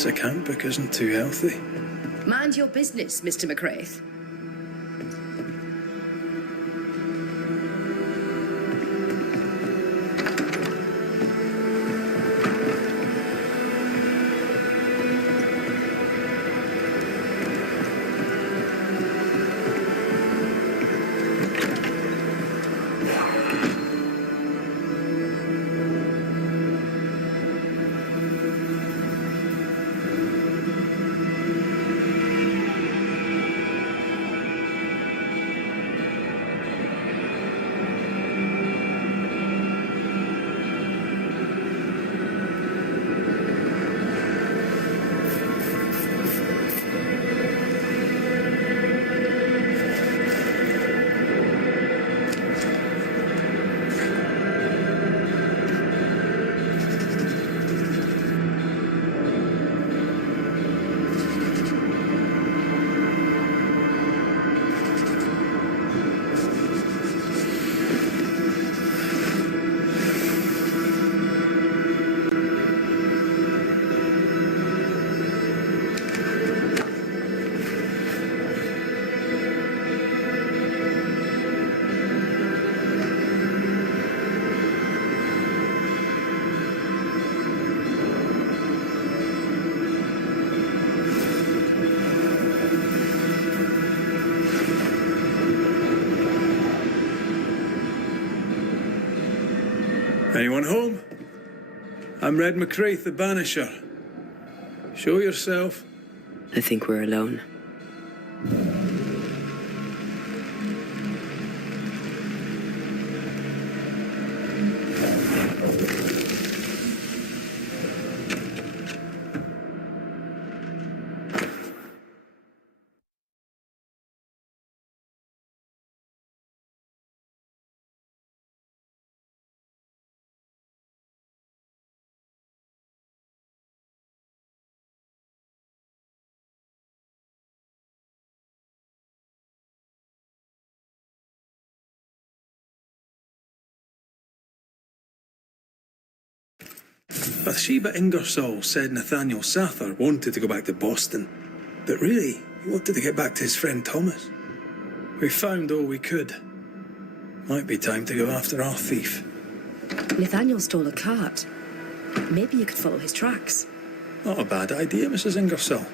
This account book isn't too healthy. Mind your business, Mr. McCraith. Anyone home? I'm Red McCraith, the Banisher. Show yourself. I think we're alone. Bathsheba Ingersoll said Nathaniel Sather wanted to go back to Boston, but really, he wanted to get back to his friend Thomas. We found all we could. Might be time to go after our thief. Nathaniel stole a cart. Maybe you could follow his tracks. Not a bad idea, Mrs. Ingersoll.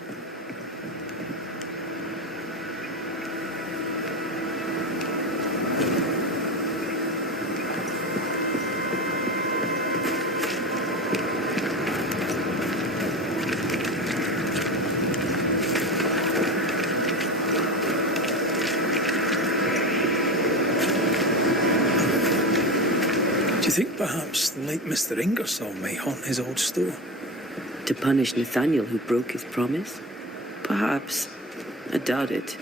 Do you think perhaps the late Mr. Ingersoll may haunt his old store? To punish Nathaniel, who broke his promise? Perhaps. I doubt it.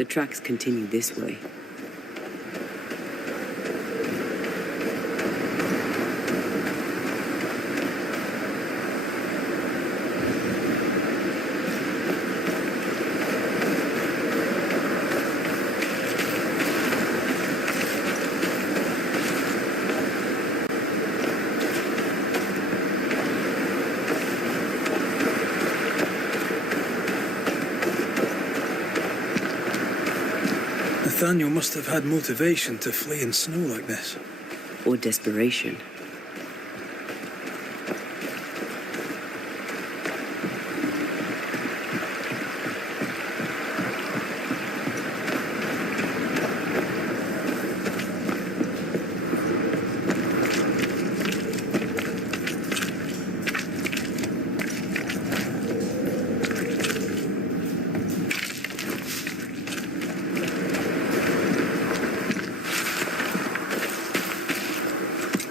The tracks continue this way. Nathaniel must have had motivation to flee in snow like this. Or desperation.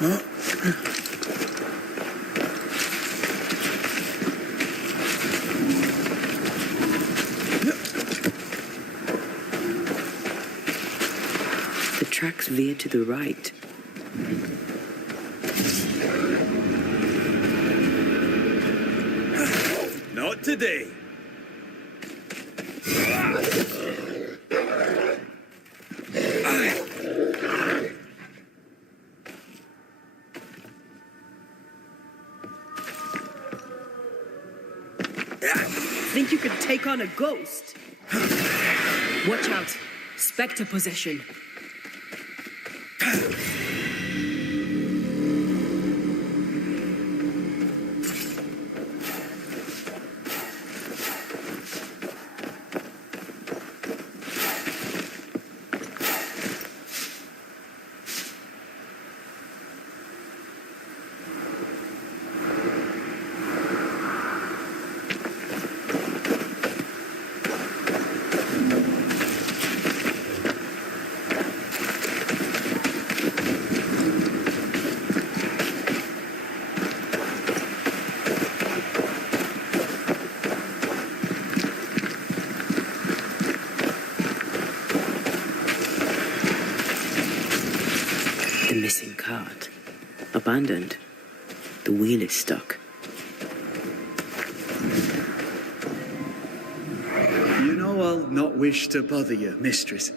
Oh. The tracks veer to the right. Not today. Think you could take on a ghost? Watch out. Spectre possession. The missing cart. Abandoned. The wheel is stuck. You know I'll not wish to bother you, mistress.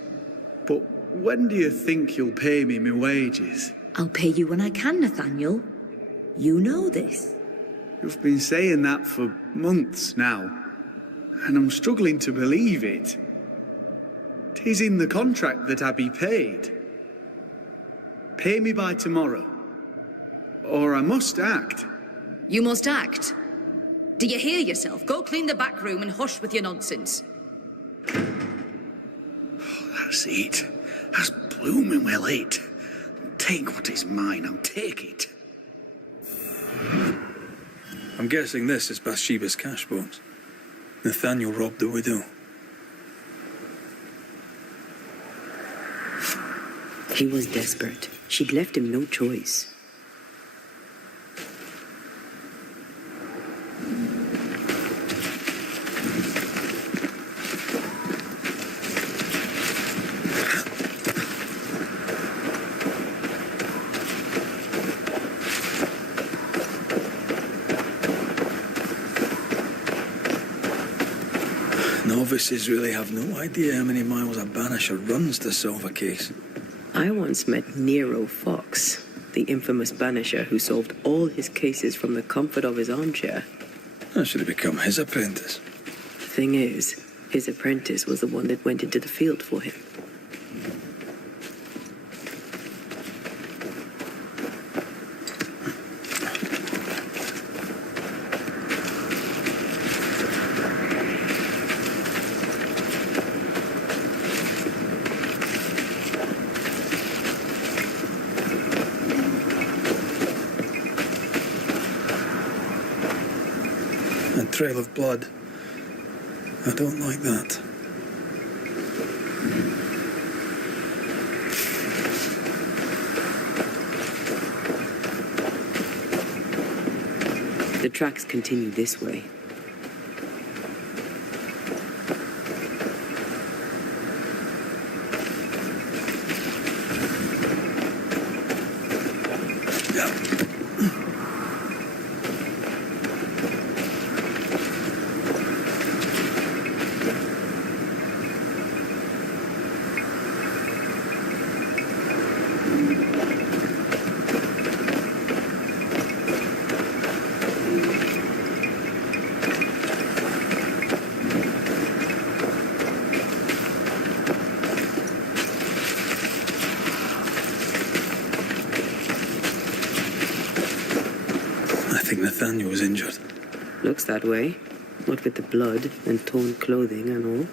But when do you think you'll pay me my wages? I'll pay you when I can, Nathaniel. You know this. You've been saying that for months now, and I'm struggling to believe it. 'Tis in the contract that I be paid. Pay me by tomorrow, or I must act. You must act. Do you hear yourself? Go clean the back room and hush with your nonsense. That's it. That's blooming well it. Take what is mine, I'll take it. I'm guessing this is Bathsheba's cash box. Nathaniel robbed the widow. He was desperate. She'd left him no choice. Novices really have no idea how many miles a banisher runs to solve a case. I once met Nero Fox, the infamous banisher who solved all his cases from the comfort of his armchair. I should have become his apprentice. Thing is, his apprentice was the one that went into the field for him. A trail of blood. I don't like that. The tracks continue this way. I think Nathaniel was injured. Looks that way. What with the blood and torn clothing and all.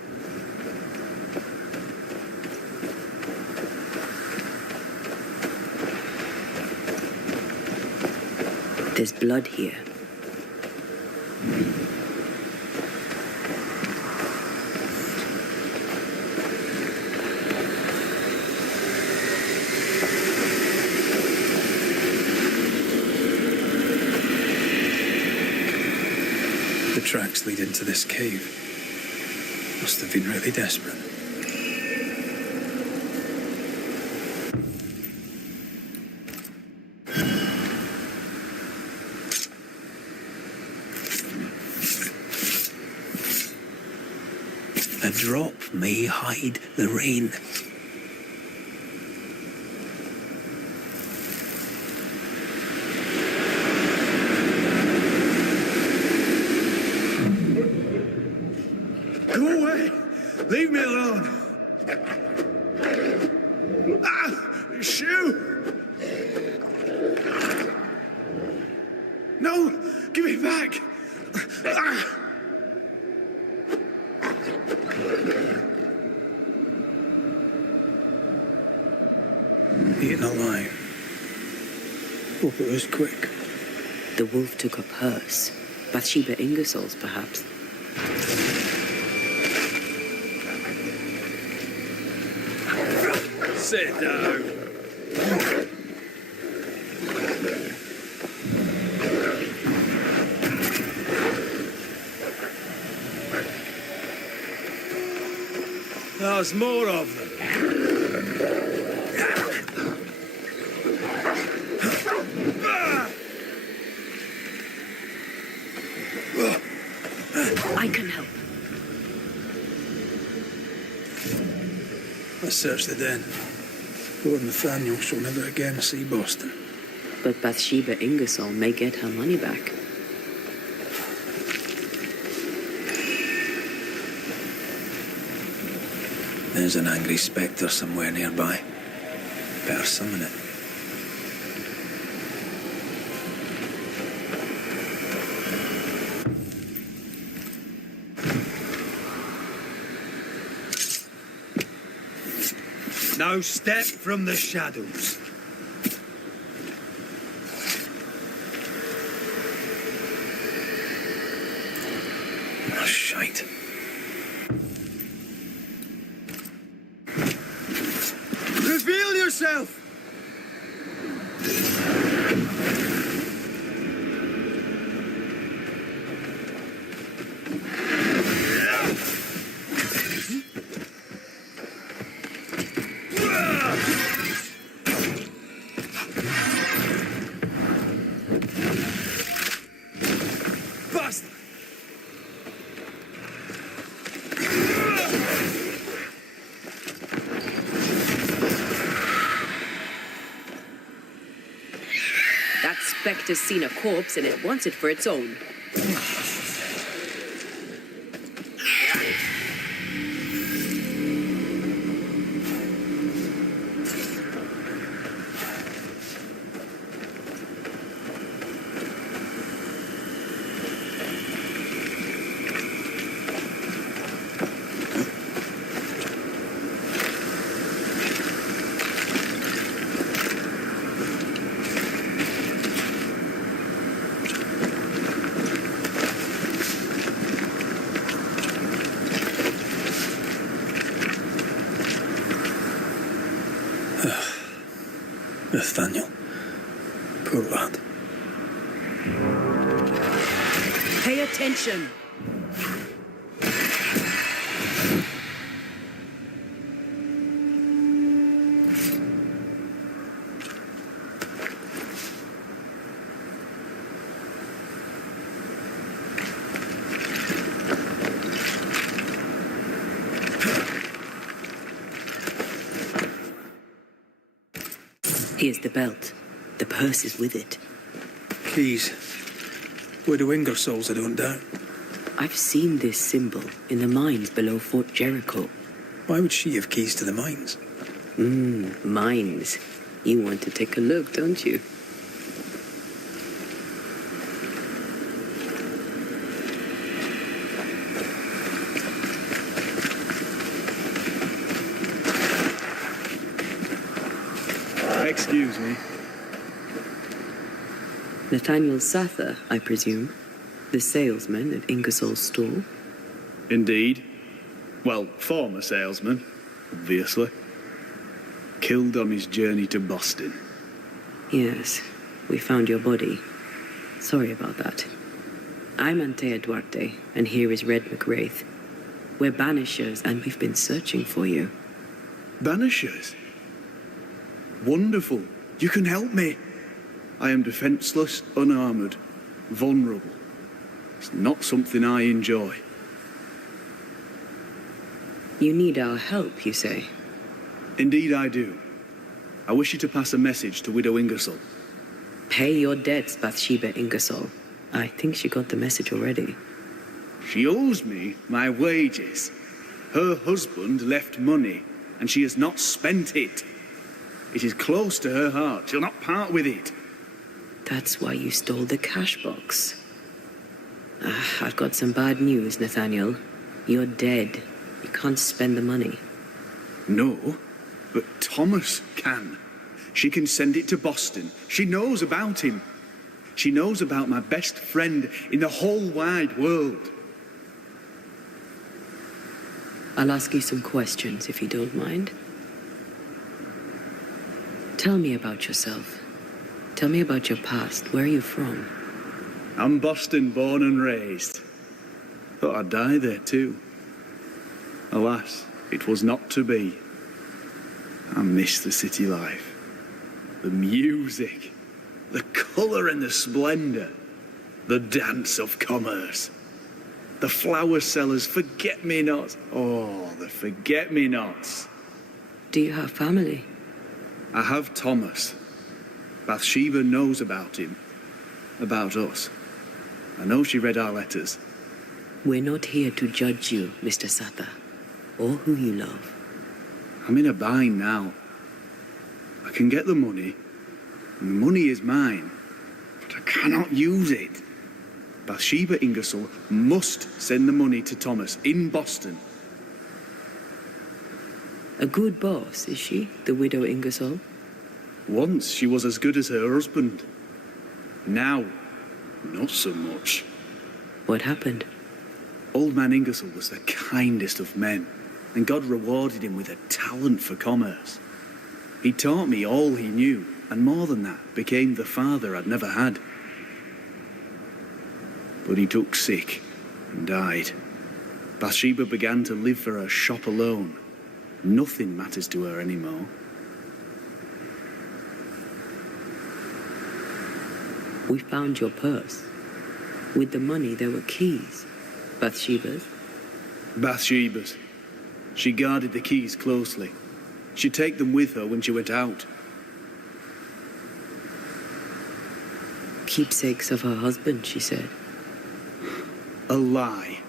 There's blood here. The tracks lead into this cave. Must have been really desperate. A drop may hide the rain. Go away! Leave me alone! Ah! Shoe! No! Give it back! Ah! Eaten alive. Hope it was quick. The wolf took up hers. Bathsheba Ingersoll's, perhaps. Sit down. There's more of them. I can help. Let's search the den. Lord Nathaniel shall never again see Boston. But Bathsheba Ingersoll may get her money back. There's an angry spectre somewhere nearby. Better summon it. Now step from the shadows. Oh, shite. Reveal yourself! Bastard! That spectre's seen a corpse and it wants it for its own. Nathaniel. Poor lad. Pay attention. Here's the belt. The purse is with it. Keys. Widow Ingersoll's, I don't doubt. I've seen this symbol in the mines below Fort Jericho. Why would she have keys to the mines? Mines. You want to take a look, don't you? Excuse me. Nathaniel Sather, I presume. The salesman at Ingersoll's store. Indeed. Well, former salesman, obviously. Killed on his journey to Boston. Yes, we found your body. Sorry about that. I'm Antea Duarte, and here is Red McWraith. We're Banishers, and we've been searching for you. Banishers? Wonderful. You can help me. I am defenseless, unarmored, vulnerable. It's not something I enjoy. You need our help, you say? Indeed I do. I wish you to pass a message to Widow Ingersoll. Pay your debts, Bathsheba Ingersoll. I think she got the message already. She owes me my wages. Her husband left money, and she has not spent it. It is close to her heart. She'll not part with it. That's why you stole the cash box. I've got some bad news, Nathaniel. You're dead. You can't spend the money. No, but Thomas can. She can send it to Boston. She knows about him. She knows about my best friend in the whole wide world. I'll ask you some questions, if you don't mind. Tell me about yourself. Tell me about your past. Where are you from? I'm Boston born and raised. Thought I'd die there too. Alas, it was not to be. I miss the city life. The music, the colour and the splendour, the dance of commerce, the flower sellers' forget-me-nots. Oh, the forget-me-nots. Do you have family? I have Thomas. Bathsheba knows about him, about us. I know she read our letters. We're not here to judge you, Mr. Sather, or who you love. I'm in a bind now. I can get the money, and the money is mine, but I cannot use it. Bathsheba Ingersoll must send the money to Thomas in Boston. A good boss, is she, the widow Ingersoll? Once she was as good as her husband. Now, not so much. What happened? Old man Ingersoll was the kindest of men, and God rewarded him with a talent for commerce. He taught me all he knew, and more than that, became the father I'd never had. But he took sick and died. Bathsheba began to live for her shop alone. Nothing matters to her anymore. We found your purse. With the money, there were keys. Bathsheba's? Bathsheba's. She guarded the keys closely. She'd take them with her when she went out. Keepsakes of her husband, she said. A lie.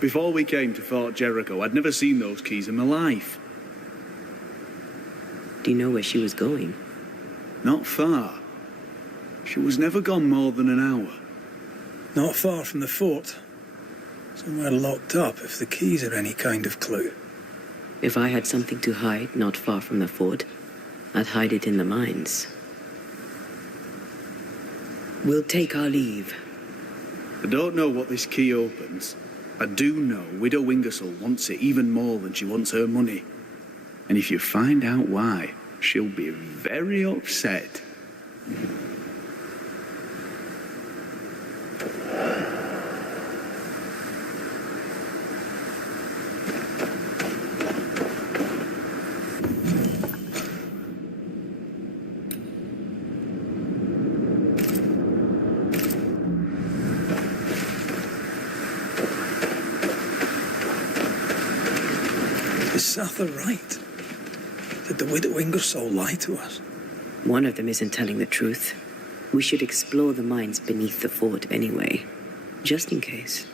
Before we came to Fort Jericho, I'd never seen those keys in my life. Do you know where she was going? Not far. She was never gone more than an hour. Not far from the fort. Somewhere locked up, if the keys are any kind of clue. If I had something to hide not far from the fort, I'd hide it in the mines. We'll take our leave. I don't know what this key opens. I do know Widow Ingersoll wants it even more than she wants her money. And if you find out why, she'll be very upset. Is Sather right? Did the widow Ingersoll lie to us? One of them isn't telling the truth. We should explore the mines beneath the fort anyway, just in case.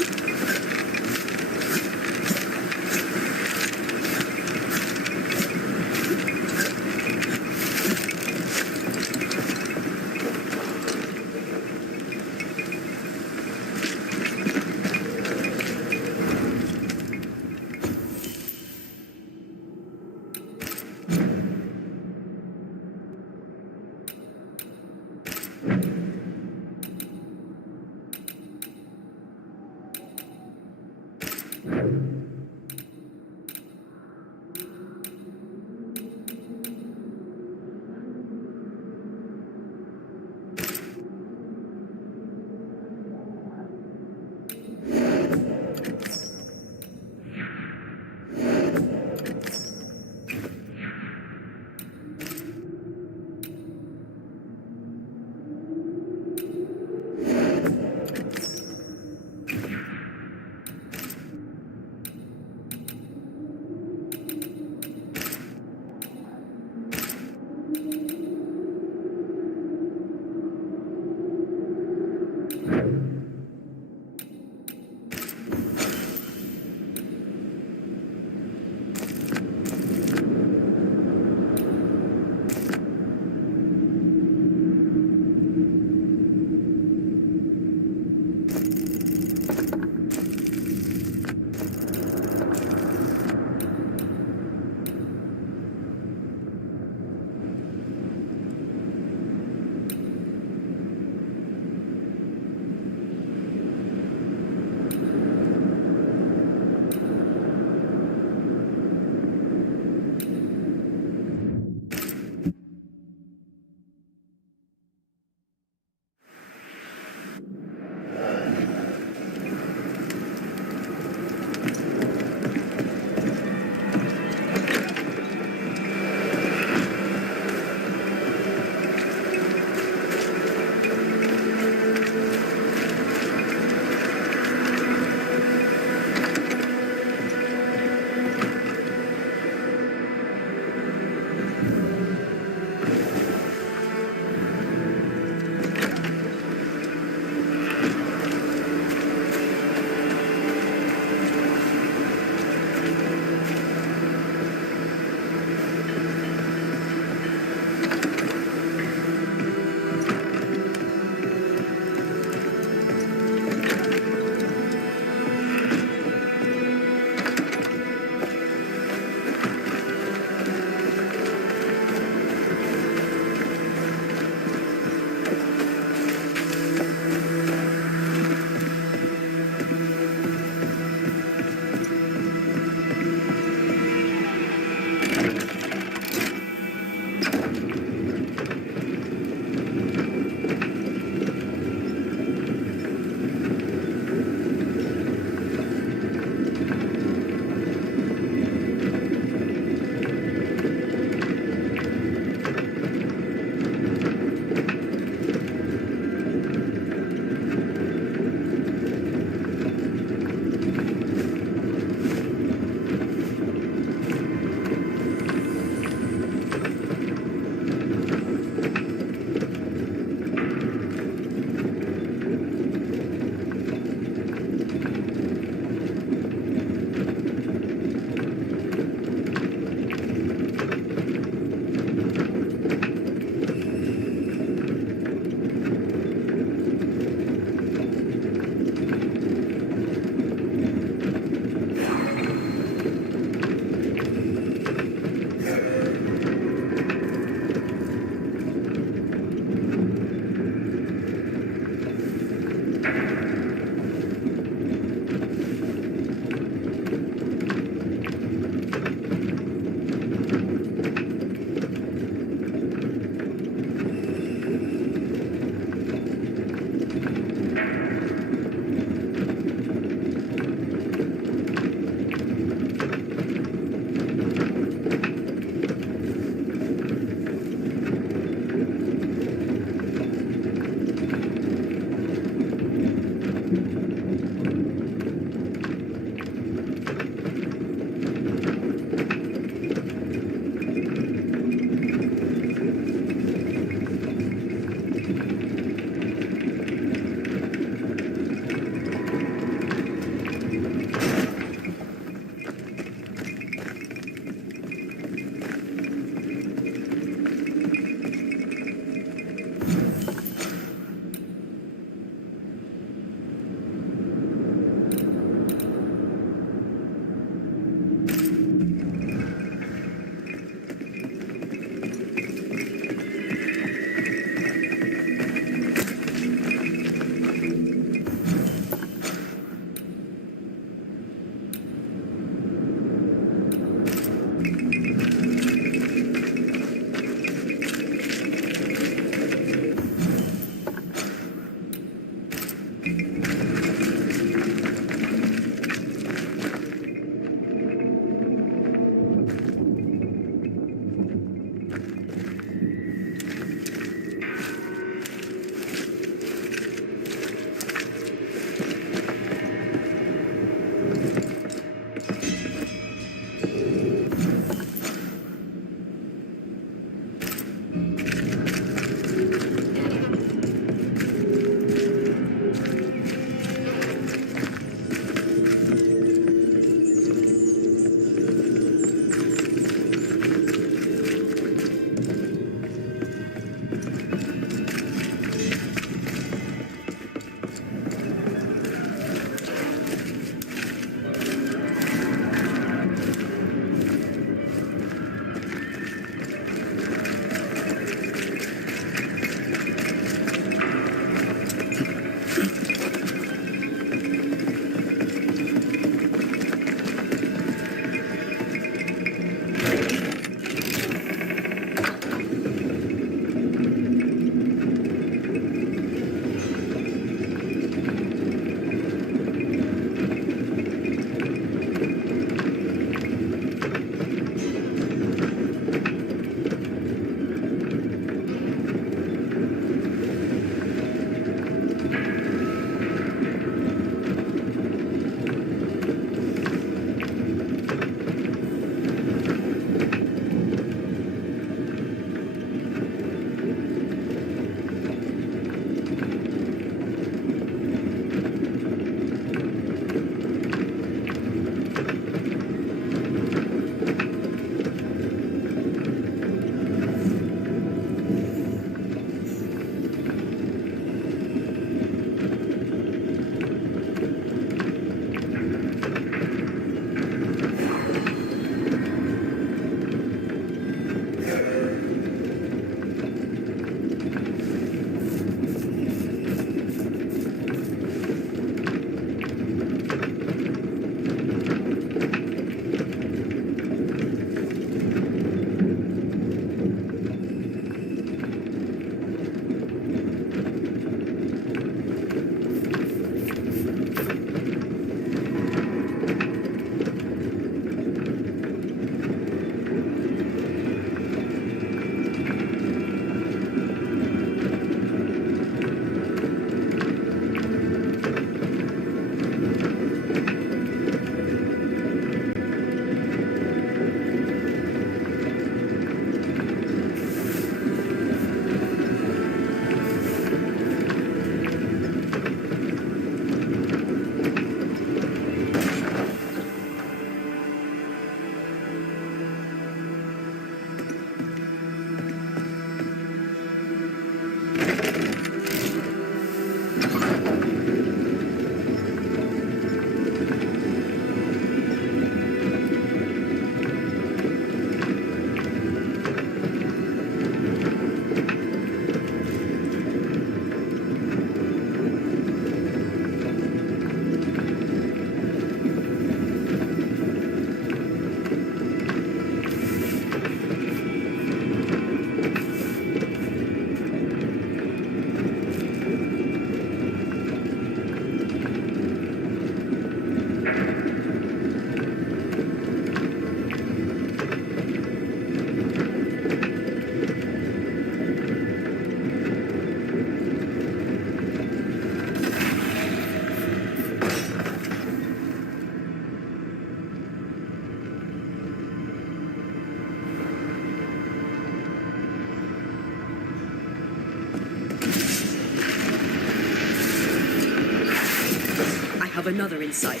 have another in sight.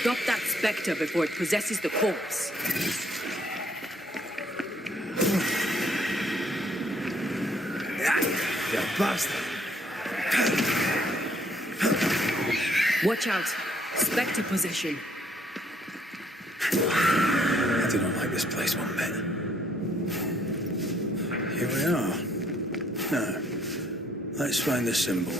Stop that spectre before it possesses the corpse. You bastard! Watch out. Spectre possession. I do not like this place one bit. Here we are. Now, let's find the symbol.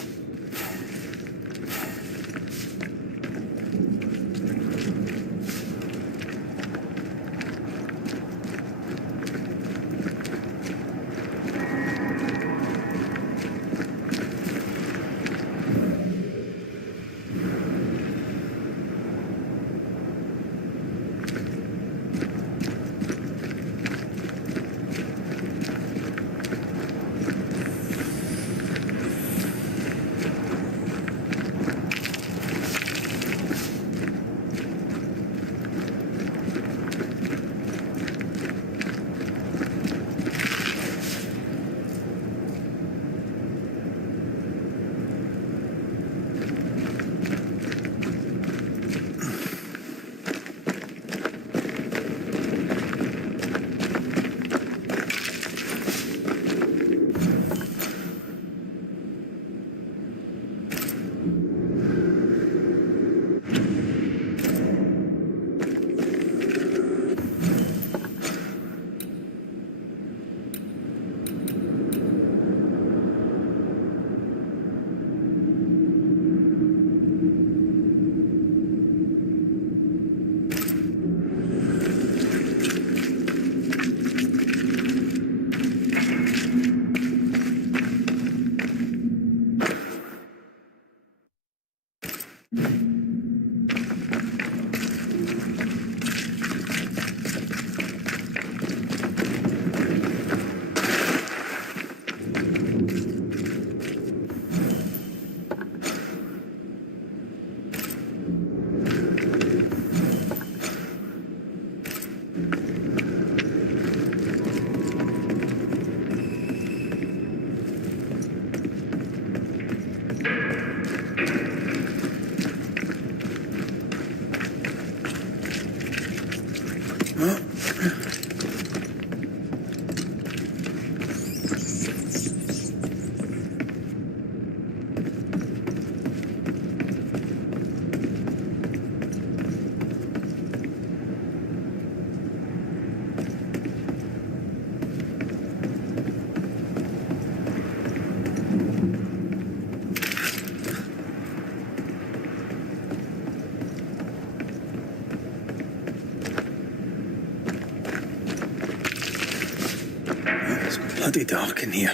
Bloody dark in here.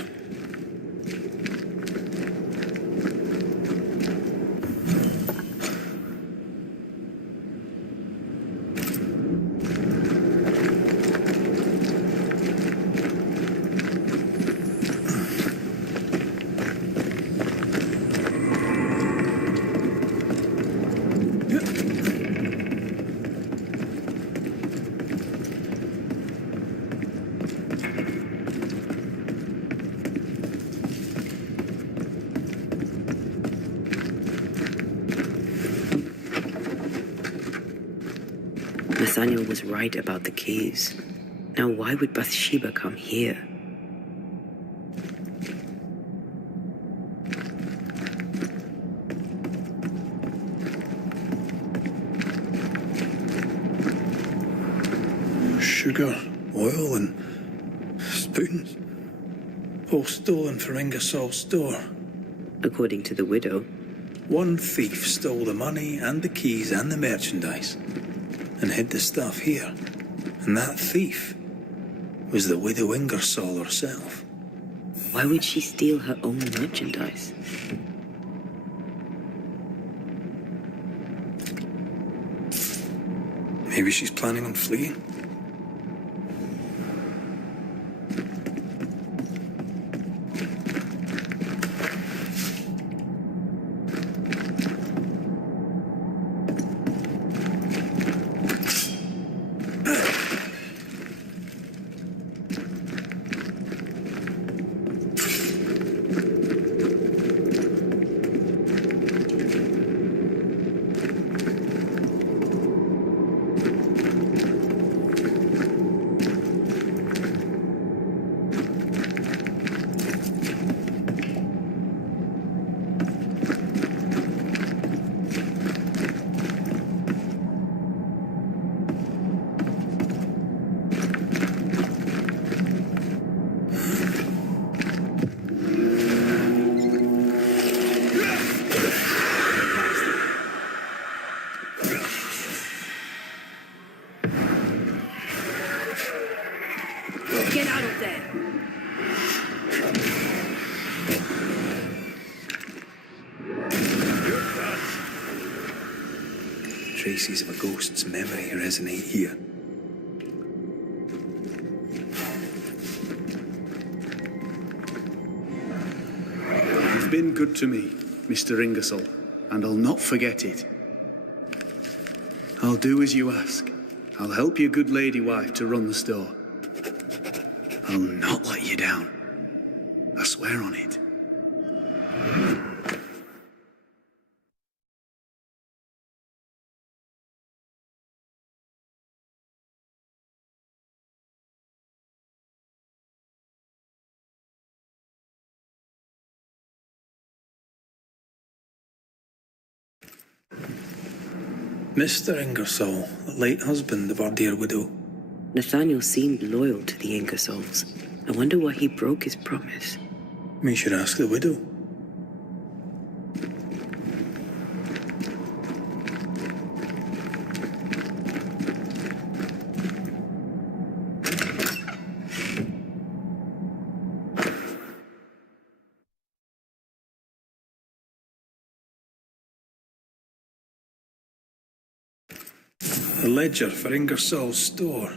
Nathaniel was right about the keys. Now why would Bathsheba come here? Sugar, oil, and spoons. All stolen from Ingersoll's store. According to the widow. One thief stole the money and the keys and the merchandise and hid the stuff here. And that thief was the widow Ingersoll herself. Why would she steal her own merchandise? Maybe she's planning on fleeing. Get out of there! Traces of a ghost's memory resonate here. You've been good to me, Mr. Ingersoll, and I'll not forget it. I'll do as you ask. I'll help your good lady wife to run the store. I'll not let you down. I swear on it. Mr. Ingersoll, the late husband of our dear widow. Nathaniel seemed loyal to the Ingersolls. I wonder why he broke his promise. We should ask the widow. The ledger for Ingersoll's store.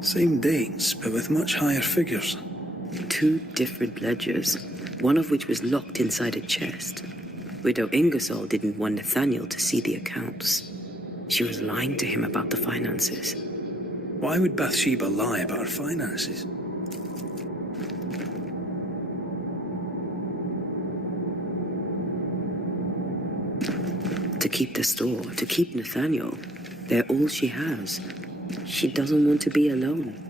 Same dates, but with much higher figures. 2 different ledgers, one of which was locked inside a chest. Widow Ingersoll didn't want Nathaniel to see the accounts. She was lying to him about the finances. Why would Bathsheba lie about her finances? To keep the store, to keep Nathaniel. They're all she has. She doesn't want to be alone.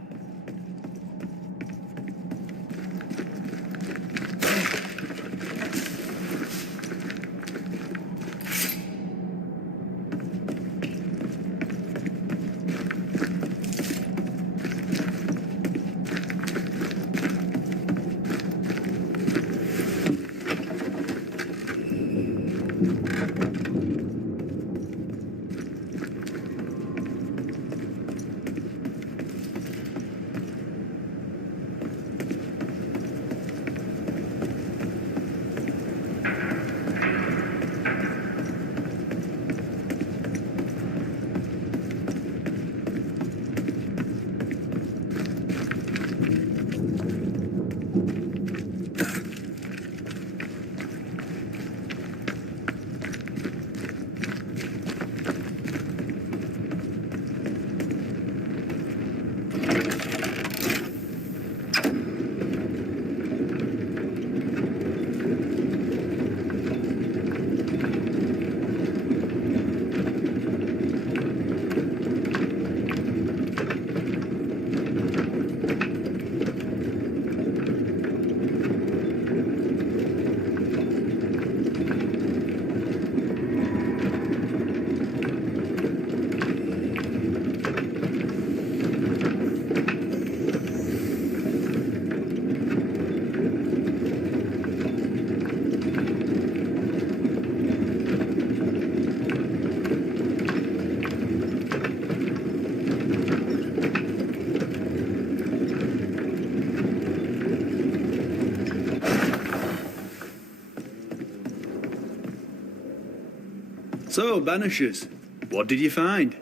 So, Banishers, what did you find?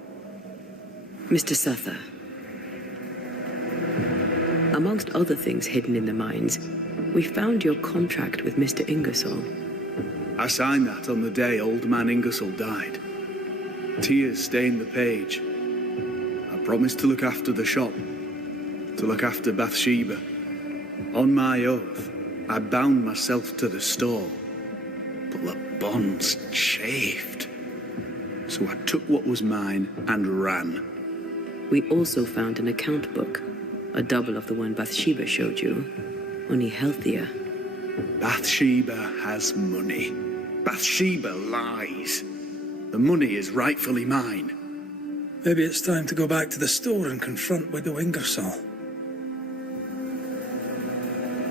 Mr. Suther, amongst other things hidden in the mines, we found your contract with Mr. Ingersoll. I signed that on the day old man Ingersoll died. Tears stained the page. I promised to look after the shop, to look after Bathsheba. On my oath, I bound myself to the store, but the bonds chafed. So I took what was mine and ran. We also found an account book, a double of the one Bathsheba showed you, only healthier. Bathsheba has money. Bathsheba lies. The money is rightfully mine. Maybe it's time to go back to the store and confront Widow Ingersoll.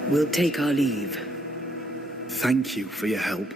We'll take our leave. Thank you for your help.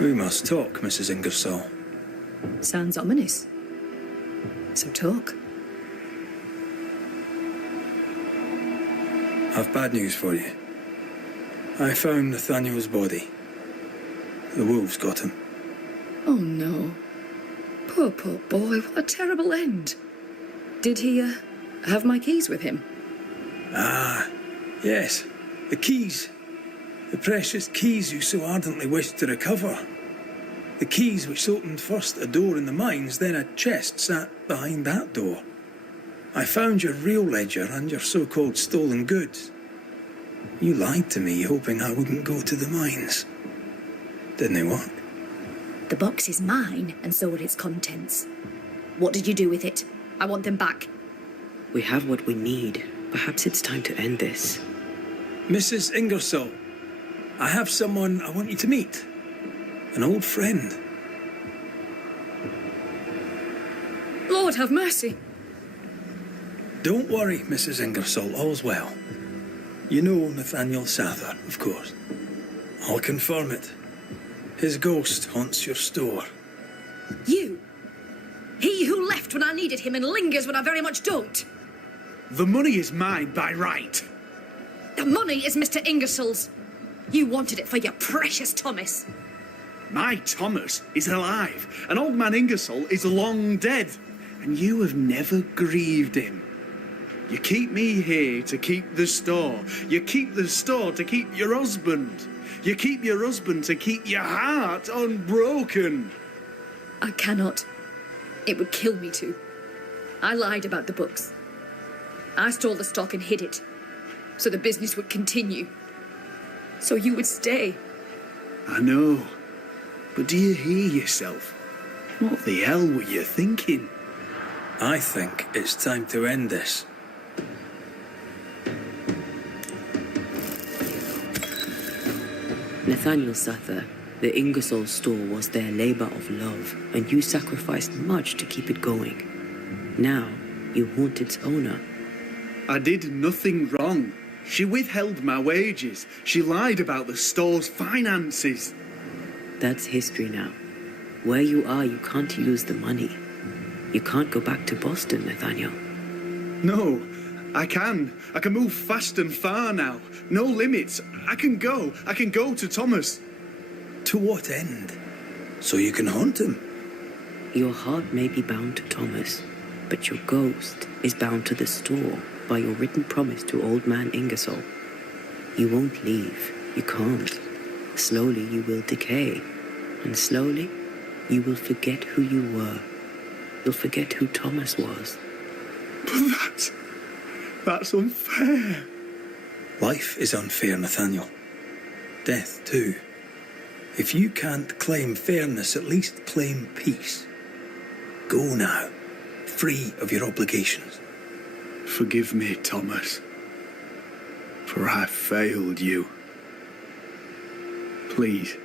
We must talk, Mrs. Ingersoll. Sounds ominous. So talk. I've bad news for you. I found Nathaniel's body. The wolves got him. Oh no. Poor boy, what a terrible end. Did he, have my keys with him? Ah, yes. The keys. The precious keys you so ardently wished to recover. The keys which opened first a door in the mines, then a chest sat behind that door. I found your real ledger and your so-called stolen goods. You lied to me, hoping I wouldn't go to the mines. Didn't it work? The box is mine, and so are its contents. What did you do with it? I want them back. We have what we need. Perhaps it's time to end this. Mrs. Ingersoll, I have someone I want you to meet. An old friend. Lord have mercy. Don't worry, Mrs. Ingersoll, all's well. You know Nathaniel Sather, of course. I'll confirm it. His ghost haunts your store. You! He who left when I needed him and lingers when I very much don't. The money is mine by right. The money is Mr. Ingersoll's. You wanted it for your precious Thomas. My Thomas is alive, and old man Ingersoll is long dead, and you have never grieved him. You keep me here to keep the store. You keep the store to keep your husband. You keep your husband to keep your heart unbroken. I cannot. It would kill me to. I lied about the books. I stole the stock and hid it, so the business would continue. So you would stay. I know. But do you hear yourself? What the hell were you thinking? I think it's time to end this. Nathaniel Sather, the Ingersoll store was their labor of love, and you sacrificed much to keep it going. Now, you haunt its owner. I did nothing wrong. She withheld my wages. She lied about the store's finances. That's history now. Where you are, you can't use the money. You can't go back to Boston, Nathaniel. No, I can. I can move fast and far now. No limits. I can go. I can go to Thomas. To what end? So you can haunt him? Your heart may be bound to Thomas, but your ghost is bound to the store by your written promise to old man Ingersoll. You won't leave. You can't. Slowly you will decay, and slowly you will forget who you were. You'll forget who Thomas was. But that's unfair. Life is unfair, Nathaniel. Death, too. If you can't claim fairness, at least claim peace. Go now, free of your obligations. Forgive me, Thomas, for I failed you. Please,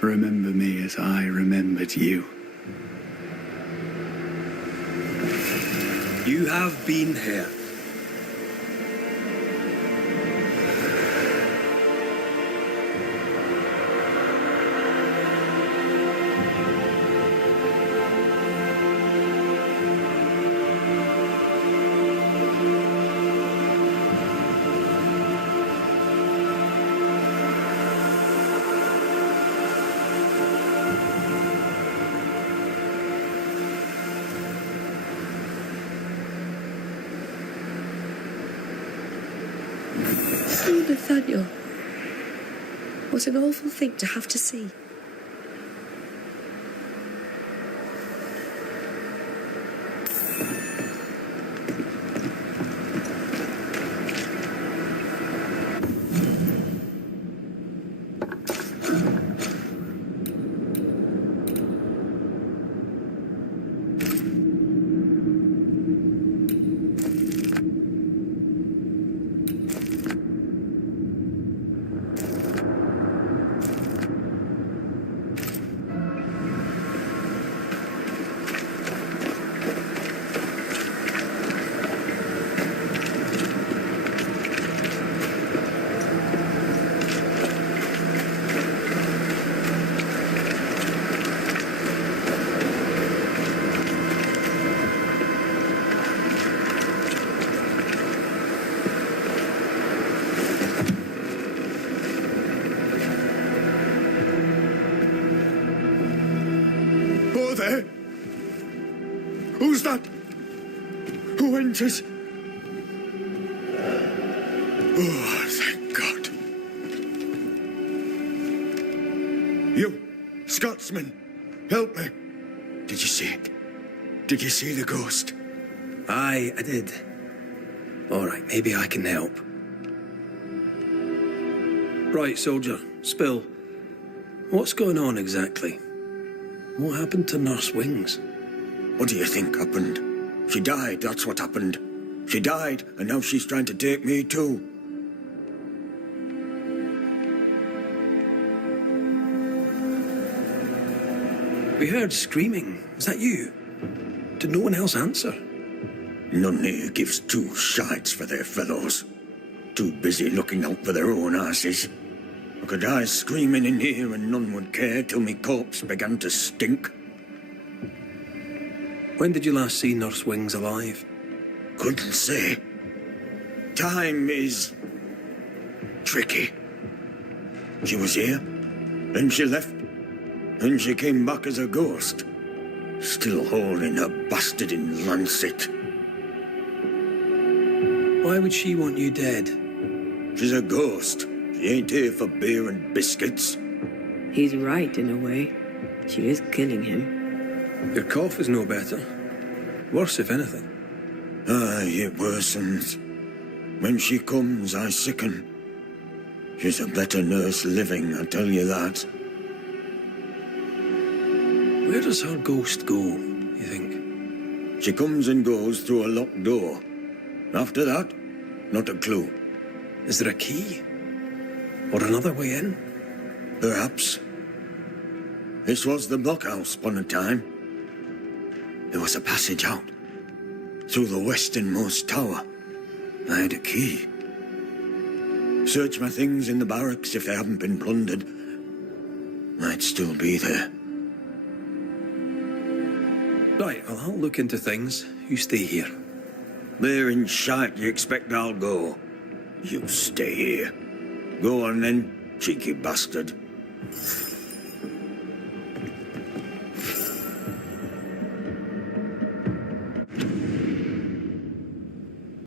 remember me as I remembered you. You have been here. Oh, Nathaniel. What an awful thing to have to see. Eh? Who's that? Who enters? Oh, thank God. You, Scotsman, help me. Did you see it? Did you see the ghost? Aye, I did. All right, maybe I can help. Right, soldier, spill. What's going on exactly? What happened to Nurse Wings? What do you think happened? She died, that's what happened. She died, and now she's trying to take me too. We heard screaming. Was that you? Did no one else answer? None here gives two shites for their fellows. Too busy looking out for their own asses. I could die screaming in here and none would care till me corpse began to stink. When did you last see Nurse Wings alive? Couldn't say. Time is tricky. She was here, then she left, then she came back as a ghost. Still holding her bastard in lancet. Why would she want you dead? She's a ghost. She ain't here for beer and biscuits. He's right in a way. She is killing him. Your cough is no better. Worse, if anything. Aye, it worsens. When she comes, I sicken. She's a better nurse living, I tell you that. Where does her ghost go, you think? She comes and goes through a locked door. After that, not a clue. Is there a key? Or another way in? Perhaps. This was the blockhouse upon a time. There was a passage out. Through the westernmost tower. I had a key. Search my things in the barracks if they haven't been plundered. Might still be there. Right, well, I'll look into things. You stay here. There in shite you expect I'll go. You stay here. Go on then, cheeky bastard.